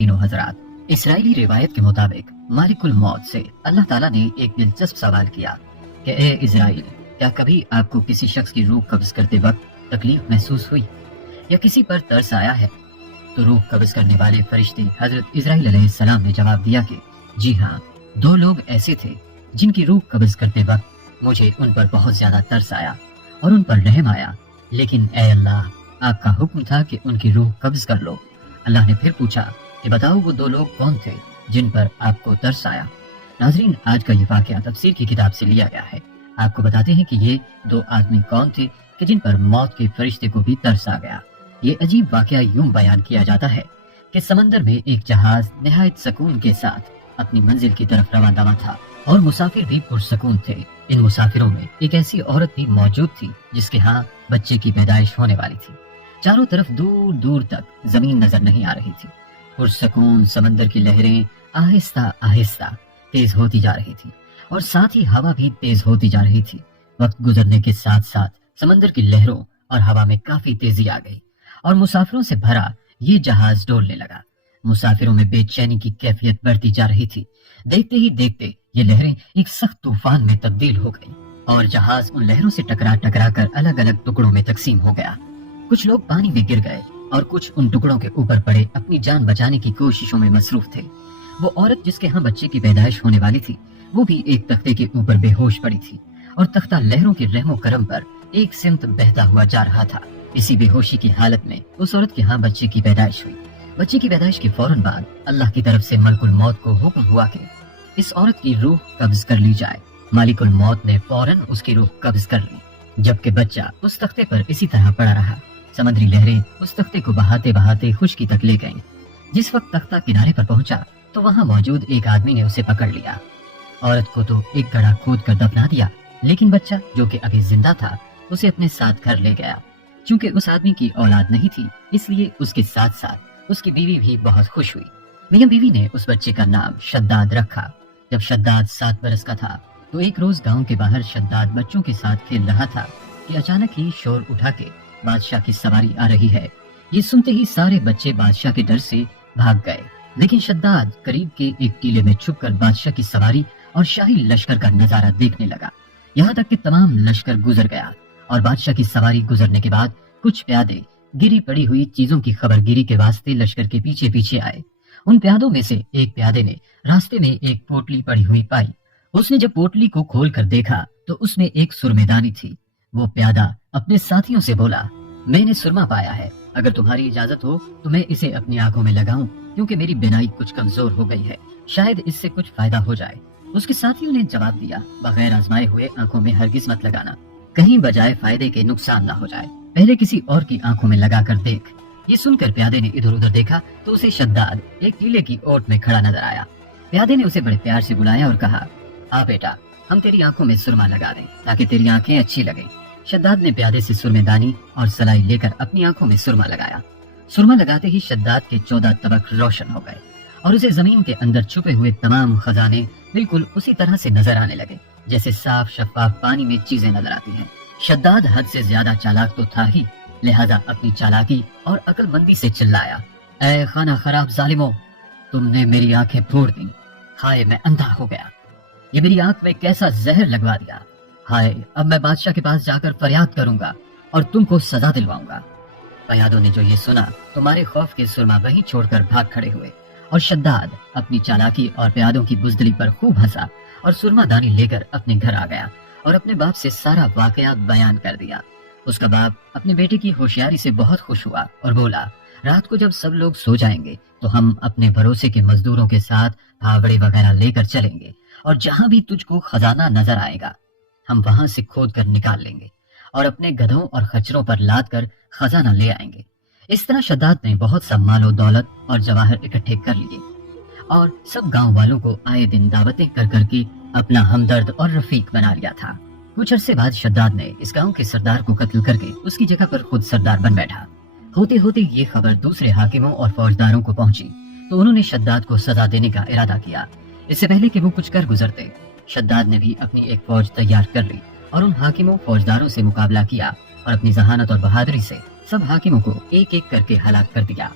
तीनों हजरात, इसराइली रिवायत के मुताबिक मालिकुल मौत से अल्लाह ताला ने एक दिलचस्प सवाल किया कि ए इजराइल, क्या कभी आपको किसी शख्स की रूह कब्ज करते वक्त तकलीफ महसूस हुई या किसी पर तरस आया है? तो रूह कब्ज करने वाले फरिश्ते हजरत इजराइल अलैहिस्सलाम ने जवाब दिया कि जी हाँ, दो लोग ऐसे थे जिनकी रूह कब्ज करते वक्त मुझे उन पर बहुत ज्यादा तरस आया और उन पर रहम आया, लेकिन ए अल्लाह, आपका हुक्म था कि उनकी रूह कब्ज कर लो। अल्लाह ने फिर पूछा कि बताओ वो दो लोग कौन थे जिन पर आपको तरस आया। नाजरीन, आज का ये वाकया तफसीर की किताब से लिया गया है। आपको बताते हैं कि ये दो आदमी कौन थे कि जिन पर मौत के फरिश्ते को भी तरस आ गया। ये अजीब वाकया यूं बयान किया जाता है कि समंदर में एक जहाज निहायत सुकून के साथ अपनी मंजिल की तरफ रवाना था और मुसाफिर भी पुरसकून थे। इन मुसाफिरों में एक ऐसी औरत भी मौजूद थी जिसके यहाँ बच्चे की पैदाइश होने वाली थी। चारों तरफ दूर दूर तक जमीन नजर नहीं आ रही थी। पुरसकून समंदर की लहरें आहिस्ता आहिस्ता तेज होती जा रही थी और साथ ही हवा भी तेज होती जा रही थी। वक्त गुजरने के साथ साथ समंदर की लहरों और हवा में काफी तेजी आ गई और मुसाफिरों से भरा ये जहाज डोलने लगा। मुसाफिरों में बेचैनी की कैफियत बढ़ती जा रही थी। देखते ही देखते ये लहरें एक सख्त तूफान में तब्दील हो गई और जहाज उन लहरों से टकरा टकरा कर अलग अलग टुकड़ों में तकसीम हो गया। कुछ लोग पानी में गिर गए और कुछ उन टुकड़ों के ऊपर पड़े अपनी जान बचाने की कोशिशों में मसरूफ थे। वो औरत जिसके यहाँ बच्चे की पैदाइश होने वाली थी, वो भी एक तख्ते के ऊपर बेहोश पड़ी थी और तख्ता लहरों के रहमो करम पर एक सिमत बहता हुआ जा रहा था। इसी बेहोशी की हालत में उस औरत के यहाँ बच्चे की पैदाइश हुई। बच्चे की पैदाइश के फौरन बाद अल्लाह की तरफ से मलकुल मौत को हुक्म हुआ कि इस औरत की रूह कब्ज कर ली जाए। मालिकुल मौत ने फौरन उसकी रूह कब्ज कर ली, जबकि बच्चा उस तख्ते पर इसी तरह पड़ा रहा। समुद्री लहरें उस तख्ते को बहाते बहाते खुशकी तक ले गईं। जिस वक्त तख्ता किनारे पर पहुंचा तो वहां मौजूद एक आदमी ने उसे पकड़ लिया। औरत को तो एक गड्ढा खोद कर दफना दिया, लेकिन बच्चा जो कि अभी जिंदा था उसे अपने साथ घर ले गया। चूंकि उस आदमी की औलाद नहीं थी, इसलिए उसके साथ साथ उसकी बीवी भी बहुत खुश हुई। मियां बीवी ने उस बच्चे का नाम शद्दाद रखा। जब शद्दाद 7 बरस का था तो एक रोज गांव के बाहर शद्दाद बच्चों के साथ खेल रहा था कि अचानक ही शोर उठा के बादशाह की सवारी आ रही है। ये सुनते ही सारे बच्चे बादशाह के डर से भाग गए, लेकिन शद्दाद करीब के एक टीले में छुपकर बादशाह की सवारी और शाही लश्कर का नजारा देखने लगा। यहाँ तक कि तमाम लश्कर गुजर गया और बादशाह की सवारी गुजरने के बाद कुछ प्यादे गिरी पड़ी हुई चीजों की खबरगिरी के वास्ते लश्कर के पीछे पीछे आए। उन प्यादों में से एक प्यादे ने रास्ते में एक पोटली पड़ी हुई पाई। उसने जब पोटली को खोल कर देखा तो उसमें एक सुरमेदानी थी। वो प्यादा अपने साथियों से बोला, मैंने सुरमा पाया है, अगर तुम्हारी इजाजत हो तो मैं इसे अपनी आंखों में लगाऊं, क्योंकि मेरी बिनाई कुछ कमजोर हो गई है, शायद इससे कुछ फायदा हो जाए। उसके साथियों ने जवाब दिया, बगैर आजमाए हुए आंखों में हरगिज मत लगाना, कहीं बजाय फायदे के नुकसान ना हो जाए, पहले किसी और की आंखों में लगा कर देख। ये सुनकर प्यादे ने इधर उधर देखा तो उसे शद्दाद एक टीले की ओट में खड़ा नजर आया। प्यादे ने उसे बड़े प्यार से बुलाया और कहा, आ बेटा, हम तेरी आंखों में सुरमा लगा दें ताकि तेरी आंखें अच्छी लगें। शद्दाद ने प्यादे से सुरमेदानी और सलाई लेकर अपनी आंखों में सुरमा लगाया। सुरमा लगाते ही शद्दाद के 14 तबक रोशन हो गए और उसे जमीन के अंदर छुपे हुए तमाम खजाने बिल्कुल उसी तरह से नजर आने लगे जैसे साफ शफाफ पानी में चीजें नजर आती हैं। शद्दाद हद से ज्यादा चालाक तो था ही, लिहाजा अपनी चालाकी और अक्लमंदी से चिल्लाया, ऐ खाना खराब जालिमो, तुमने मेरी आंखें फोड़ दी। हाय, मैं अंधा हो गया, ये मेरी आंख में कैसा जहर लगवा दिया। हाय, अब मैं बादशाह के पास जाकर फरियाद करूंगा और तुमको सजा दिलवाऊंगा। फयादों ने जो ये सुना तो मारे खौफ के सुरमा वहीं छोड़कर भाग खड़े हुए और शद्दाद अपनी चालाकी और प्यादों की बुजदली पर खूब हंसा और सुरमा दानी लेकर अपने घर आ गया और अपने बाप से सारा वाकया बयान कर दिया। उसका बाप अपने बेटे की होशियारी से बहुत खुश हुआ और बोला, रात को जब सब लोग सो जाएंगे तो हम अपने भरोसे के मजदूरों के साथ फावड़े वगैरह लेकर चलेंगे और जहां भी तुझको खजाना नजर आएगा हम वहां से खोद कर निकाल लेंगे और अपने गधों और खच्चरों पर लाद कर खजाना ले आएंगे। इस तरह शद्दाद ने बहुत सा मालो दौलत और जवाहर इकट्ठे कर लिए और सब गांव वालों को आए दिन दावतें कर करके अपना हमदर्द और रफीक बना लिया था। कुछ अरसे बाद शद्दाद ने इस गांव के सरदार को कत्ल करके उसकी जगह पर खुद सरदार बन बैठा। होते होते ये खबर दूसरे हाकिमों और फौजदारों को पहुंची तो उन्होंने शद्दाद को सजा देने का इरादा किया। इससे पहले कि वो कुछ कर गुजरते, शद्दाद ने भी अपनी एक फौज तैयार कर ली और उन हाकिमों फौजदारों से मुकाबला किया और अपनी जहानत और बहादुरी से सब हाकिमों को एक एक करके हलाक कर दिया।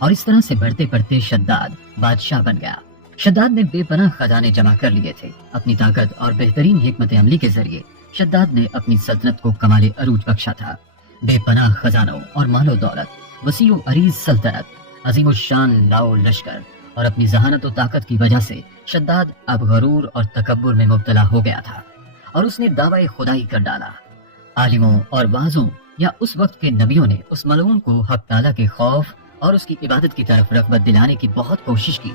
और इस तरह से बढ़ते बढ़ते शद्दाद बादशाह बन गया। शद्दाद ने बेपनाह खजाने जमा कर लिए थे। अपनी ताकत और बेहतरीन हिकमत अमली के जरिए शद्दाद ने अपनी सल्तनत को कमाले अरूज बख्शा था। बेपनाह खजानों और मालो दौलत, वसीओ अरीज सल्तनत, अजीम शान लाओ लश्कर और अपनी जहानत और ताकत की वजह से शद्दाद अब गरूर और तकब्बुर में मुब्तला हो गया था और उसने दावा खुदाई कर डाला। आलिमों और वाजों या उस वक्त के नबियों ने उस मलऊन को हक ताला के खौफ और उसकी इबादत की तरफ रग़बत दिलाने की बहुत कोशिश की,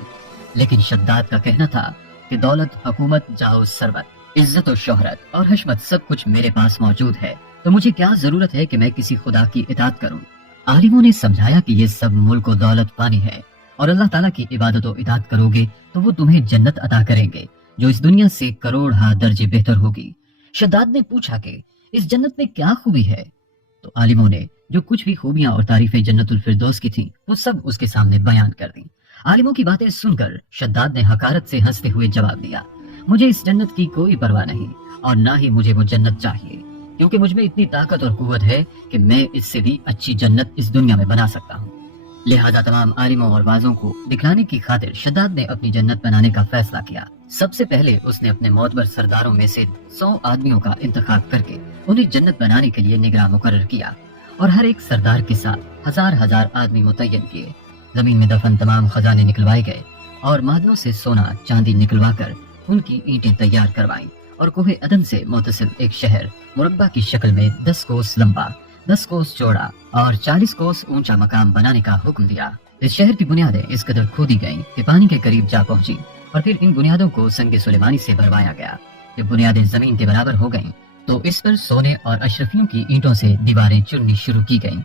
लेकिन शद्दाद का कहना था कि दौलत, हुकूमत, जाओ सरबत, इज्जत और शोहरत और हशमत सब कुछ मेरे पास मौजूद है, तो मुझे क्या जरूरत है कि मैं किसी खुदा की इताअत करूं। आलिमों ने समझाया कि ये सब मुल्क और दौलत पानी है और अल्लाह ताला की इबादत और इताअत करोगे तो वो तुम्हें जन्नत अता करेंगे जो इस दुनिया से करोड़ दर्जे बेहतर होगी। शद्दाद ने पूछा कि इस जन्नत में क्या खूबी है, तो आलिमों ने जो कुछ भी खूबियां और तारीफें जन्नतुल फिरदौस की थीं वो सब उसके सामने बयान कर दी। आलिमों की बातें सुनकर शद्दाद ने हकारत से हंसते हुए जवाब दिया, मुझे इस जन्नत की कोई परवाह नहीं और ना ही मुझे वो जन्नत चाहिए, क्योंकि मुझ में इतनी ताकत और कुव्वत है कि मैं इससे भी अच्छी जन्नत इस दुनिया में बना सकता हूँ। लिहाजा तमाम आलिमों और वाजों को दिखलाने की खातिर शद्दाद ने अपनी जन्नत बनाने का फैसला किया। सबसे पहले उसने अपने मोतबर सरदारों में से 100 आदमियों का इंतखाब करके उन्हें जन्नत बनाने के लिए निगरान मुकर्रर किया और हर एक सरदार के साथ हजार हजार आदमी मुतय्यन किए। जमीन में दफन तमाम खजाने निकलवाए गए और मादनों से सोना चांदी निकलवा कर उनकी ईंटें तैयार करवाई और कोहे अदन से मुतसिल एक शहर मुरब्बा की शक्ल में 10 कोस लंबा, 10 कोस चौड़ा और 40 कोस ऊंचा मकाम बनाने का हुक्म दिया। इस शहर की बुनियादें इस कदर खोदी गईं कि पानी के करीब जा पहुंची और फिर इन बुनियादों को संगे सुलेमानी से भरवाया गया। जब बुनियादें जमीन के बराबर हो गईं, तो इस पर सोने और अशरफियों की ईंटों से दीवारें चुननी शुरू की गईं।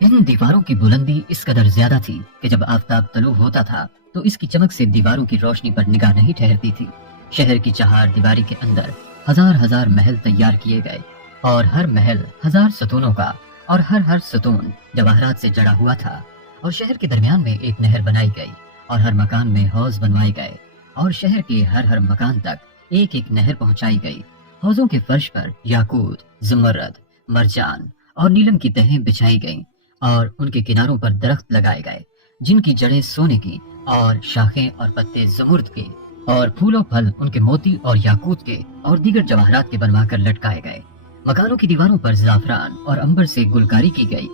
इन दीवारों की बुलंदी इस कदर ज्यादा थी कि जब आफताब तलू होता था तो इसकी चमक से दीवारों की रोशनी पर निगाह नहीं ठहरती थी। शहर की चहार दीवारी के अंदर हजार हजार महल तैयार किए गए और हर महल 1000 सतूनों का और हर सतून जवाहरात से जड़ा हुआ था और शहर के दरमियान में एक नहर बनाई गई और हर मकान में हौज बनवाए गए और शहर के हर मकान तक एक एक नहर पहुंचाई गई। हौजों के फर्श पर याकूत, जमरद, मरजान और नीलम की तहें बिछाई गईं और उनके किनारों पर दरख्त लगाए गए जिनकी जड़ें सोने की और शाखें और पत्ते जमुर्द के और फूलों फल उनके मोती और याकूत के और दीगर जवाहरात के बनवाकर लटकाए गए। मकानों की दीवारों पर जाफरान और अंबर से गुलकारी की गई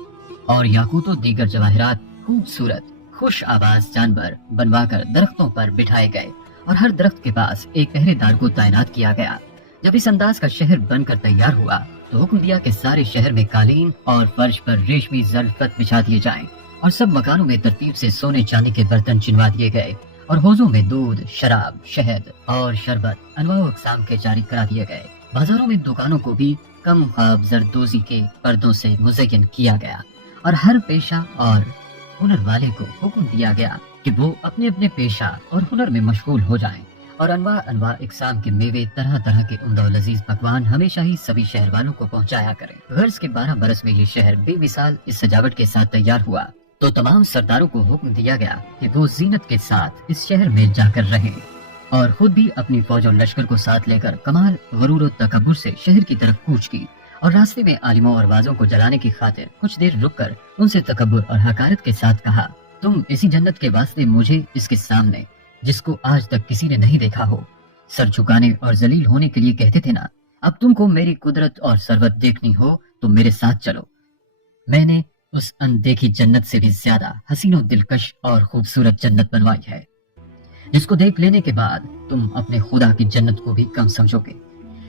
और याकूतों दीगर जवाहरात खूबसूरत खुश आवाज जानवर बनवाकर दरख्तों पर बिठाए गए और हर दरख्त के पास एक पहरेदार को तैनात किया गया। जब इस अंदाज का शहर बनकर तैयार हुआ तो हुक्म दिया कि सारे शहर में कालीन और फर्श पर रेशमी ज़रफ़त बिछा दिए जाएं और सब मकानों में तरतीब से सोने चांदी के बर्तन चिनवा दिए गए और हौजों में दूध, शराब, शहद और शरबत अनवाओ अक़साम के जारी करा दिए गए। बाजारों में दुकानों को भी कम ख्वाब जरदोजी के पर्दों से मुज़य्यन किया गया और हर पेशा और हुनर वाले को हुक्म दिया गया कि वो अपने अपने पेशा और हुनर में मशगूल हो जाएं और अनवा इकसाम के मेवे, तरह तरह के उम्दा और लजीज पकवान हमेशा ही सभी शहर वालों को पहुंचाया करें। गर्ज के 12 बरस में ये शहर बेमिसाल इस सजावट के साथ तैयार हुआ तो तमाम सरदारों को हुक्म दिया गया कि वो जीनत के साथ इस शहर में जाकर रहें और खुद भी अपनी फौज और लश्कर को साथ लेकर कमाल गरूर और तकब्बुर से शहर की तरफ कूच की और रास्ते में आलिमों और वाजों को जलाने की खातिर कुछ देर रुककर उनसे तकब्बुर और हकारत के साथ कहा, तुम इसी जन्नत के वास्ते मुझे इसके सामने जिसको आज तक किसी ने नहीं देखा हो सर झुकाने और जलील होने के लिए कहते थे ना, अब तुमको मेरी कुदरत और सरवत देखनी हो तो मेरे साथ चलो। मैंने उस अनदेखी जन्नत से भी ज्यादा हसीनो दिलकश और खूबसूरत जन्नत बनवाई है जिसको देख लेने के बाद तुम अपने खुदा की जन्नत को भी कम समझोगे।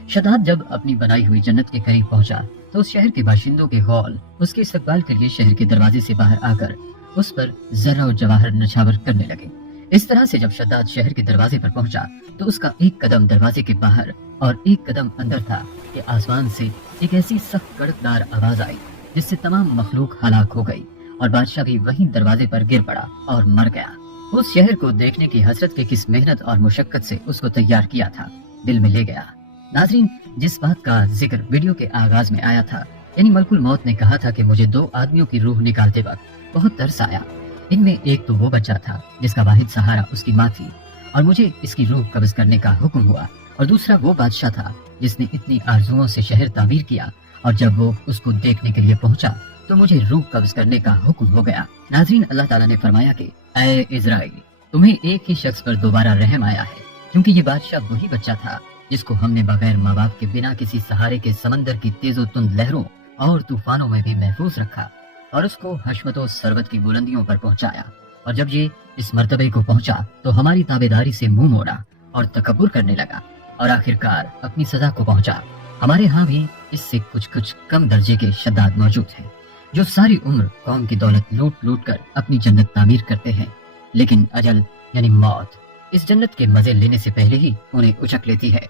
शद्दाद जब अपनी बनाई हुई जन्नत के करीब पहुंचा तो उस शहर के बाशिंदों के गौल उसके इस्तकबाल के लिए शहर के दरवाजे से बाहर आकर उस पर जर्रा और जवाहर नछावर करने लगे। इस तरह से जब शद्दाद शहर के दरवाजे पर पहुंचा तो उसका एक कदम दरवाजे के बाहर और एक कदम अंदर था कि आसमान से एक ऐसी सख्त कड़कदार आवाज आई जिससे तमाम मखलूक हलाक हो गई और बादशाह भी वहीं दरवाजे पर गिर पड़ा और मर गया। उस शहर को देखने की हसरत के किस मेहनत और मुशक्कत से उसको तैयार किया था दिल में ले गया। नाज़रीन, जिस बात का जिक्र वीडियो के आगाज में आया था, यानी मलकुल मौत ने कहा था कि मुझे 2 आदमियों की रूह निकालते वक्त बहुत तरस आया। इनमें एक तो वो बच्चा था जिसका वाहिद सहारा उसकी माँ थी और मुझे इसकी रूह कब्ज करने का हुक्म हुआ और दूसरा वो बादशाह था जिसने इतनी आरजुओं से शहर तामीर किया اور جب وہ اس کو دیکھنے کے لیے پہنچا تو مجھے روح قبض کرنے کا حکم ہو گیا۔ ناظرین، اللہ تعالیٰ نے فرمایا کہ اے اسرائیل، تمہیں ایک ہی شخص پر دوبارہ رحم آیا ہے، کیونکہ یہ بادشاہ وہی بچہ تھا جس کو ہم نے بغیر ماں باپ کے بنا کسی سہارے کے سمندر کی تیز و تند لہروں اور طوفانوں میں بھی محفوظ رکھا اور اس کو حشمت و ثروت کی بلندیوں پر پہنچایا، اور جب یہ اس مرتبے کو پہنچا تو ہماری تابعداری سے منہ موڑا اور تکبر کرنے لگا اور آخرکار اپنی سزا کو پہنچا۔ ہمارے ہاں بھی اس سے کچھ کم درجے کے شداد موجود ہیں جو ساری عمر قوم کی دولت لوٹ لوٹ کر اپنی جنت تعمیر کرتے ہیں، لیکن اجل یعنی موت اس جنت کے مزے لینے سے پہلے ہی انہیں اچک لیتی ہے۔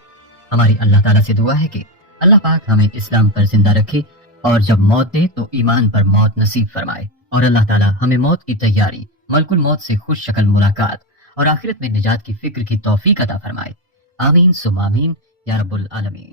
ہماری اللہ تعالیٰ سے دعا ہے کہ اللہ پاک ہمیں اسلام پر زندہ رکھے اور جب موت دے تو ایمان پر موت نصیب فرمائے، اور اللہ تعالیٰ ہمیں موت کی تیاری، ملک الموت سے خوش شکل ملاقات اور آخرت میں نجات کی فکر کی توفیق عطا فرمائے۔ آمین ثم آمین یا رب العالمین۔